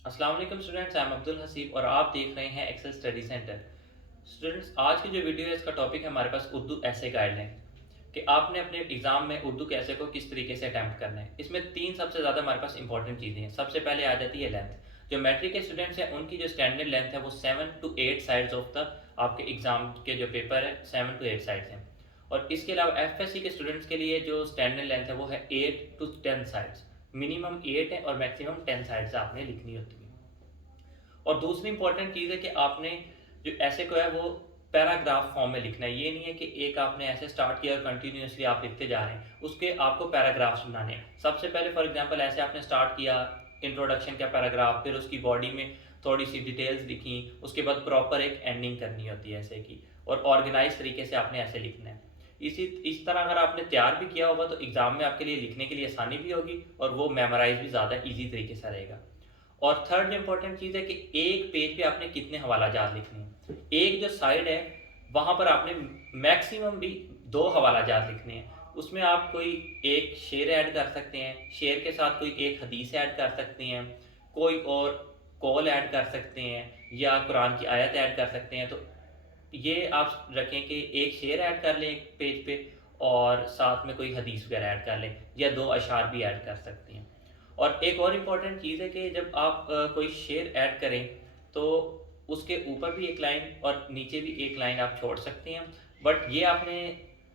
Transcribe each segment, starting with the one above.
अस्सलाम वालेकुम students, I am Abdul Haseeb और आप देख रहे हैं एक्सेल स्टडी सेंटर। स्टूडेंट्स, आज की जो वीडियो है इसका टॉपिक है हमारे पास उर्दू ऐसे गाइडलाइन कि आपने अपने एग्जाम में उर्दू के ऐसे को किस तरीके से अटैम्प्ट करना है। इसमें तीन सबसे ज़्यादा हमारे पास इंपॉर्टेंट चीज़ें हैं। सबसे पहले आ जाती है लेंथ। जो मैट्रिक के स्टूडेंट्स हैं उनकी जो स्टैंडर्ड लेंथ है वो 7 to 8 साइड्स ऑफ द आपके एग्जाम के जो पेपर है 7 to 8 साइड्स हैं। और इसके अलावा एफ के स्टूडेंट्स के लिए जो स्टैंडर्ड लेंथ है वो है 8 to 10 साइड्स। मिनिमम 8 है और मैक्सिमम 10 साइड्स आपने लिखनी होती है। और दूसरी इंपॉर्टेंट चीज़ है कि आपने जो ऐसे को है वो पैराग्राफ फॉर्म में लिखना है। ये नहीं है कि एक आपने ऐसे स्टार्ट किया और कंटिन्यूसली आप लिखते जा रहे हैं, उसके आपको पैराग्राफ्स बनाने हैं। सबसे पहले फॉर एग्जांपल ऐसे आपने स्टार्ट किया, इंट्रोडक्शन का पैराग्राफ, फिर उसकी बॉडी में थोड़ी सी डिटेल्स लिखी, उसके बाद प्रॉपर एक एंडिंग करनी होती है ऐसे की, और ऑर्गेनाइज तरीके से आपने ऐसे लिखना है। इस तरह अगर आपने तैयार भी किया होगा तो एग्ज़ाम में आपके लिए लिखने के लिए आसानी भी होगी और वो मेमोराइज भी ज़्यादा ईजी तरीके से रहेगा। और थर्ड इंपॉर्टेंट चीज़ है कि एक पेज पे आपने कितने हवाला जात लिखने हैं। एक जो साइड है वहाँ पर आपने मैक्सिमम भी 2 हवाला जात लिखने हैं। उसमें आप कोई एक शेर ऐड कर सकते हैं, शेर के साथ कोई एक हदीस ऐड कर सकते हैं, कोई और कॉल ऐड कर सकते हैं या कुरान की आयत ऐड कर सकते हैं। तो ये आप रखें कि एक शेर ऐड कर लें एक पेज पे और साथ में कोई हदीस वगैरह ऐड कर लें या 2 अशार भी ऐड कर सकते हैं। और एक और इम्पॉर्टेंट चीज़ है कि जब आप कोई शेर ऐड करें तो उसके ऊपर भी एक लाइन और नीचे भी एक लाइन आप छोड़ सकते हैं। बट ये आपने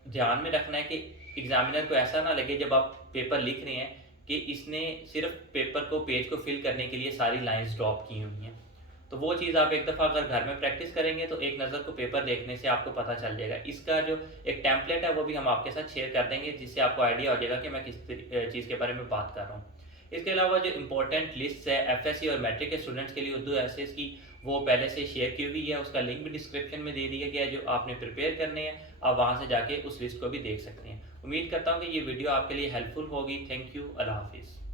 ध्यान में रखना है कि एग्जामिनर को ऐसा ना लगे जब आप पेपर लिख रहे हैं कि इसने सिर्फ पेपर को पेज को फिल करने के लिए सारी लाइंस ड्रॉप की हुई हैं। तो वो चीज़ आप एक दफ़ा अगर घर में प्रैक्टिस करेंगे तो एक नज़र को पेपर देखने से आपको पता चल जाएगा। इसका जो एक टेम्पलेट है वो भी हम आपके साथ शेयर कर देंगे जिससे आपको आइडिया हो जाएगा कि मैं किस चीज़ के बारे में बात कर रहा हूँ। इसके अलावा जो इंपॉर्टेंट लिस्ट है एफएससी और मैट्रिक के स्टूडेंट्स के लिए उर्दू एसेस की, वो पहले से शेयर की हुई है। उसका लिंक भी डिस्क्रिप्शन में दे दिया गया है, जो आपने प्रिपेयर करने हैं आप वहाँ से जाके उस लिस्ट को भी देख सकते हैं। उम्मीद करता हूँ कि ये वीडियो आपके लिए हेल्पफुल होगी। Thank you. अल्लाह हाफिज़।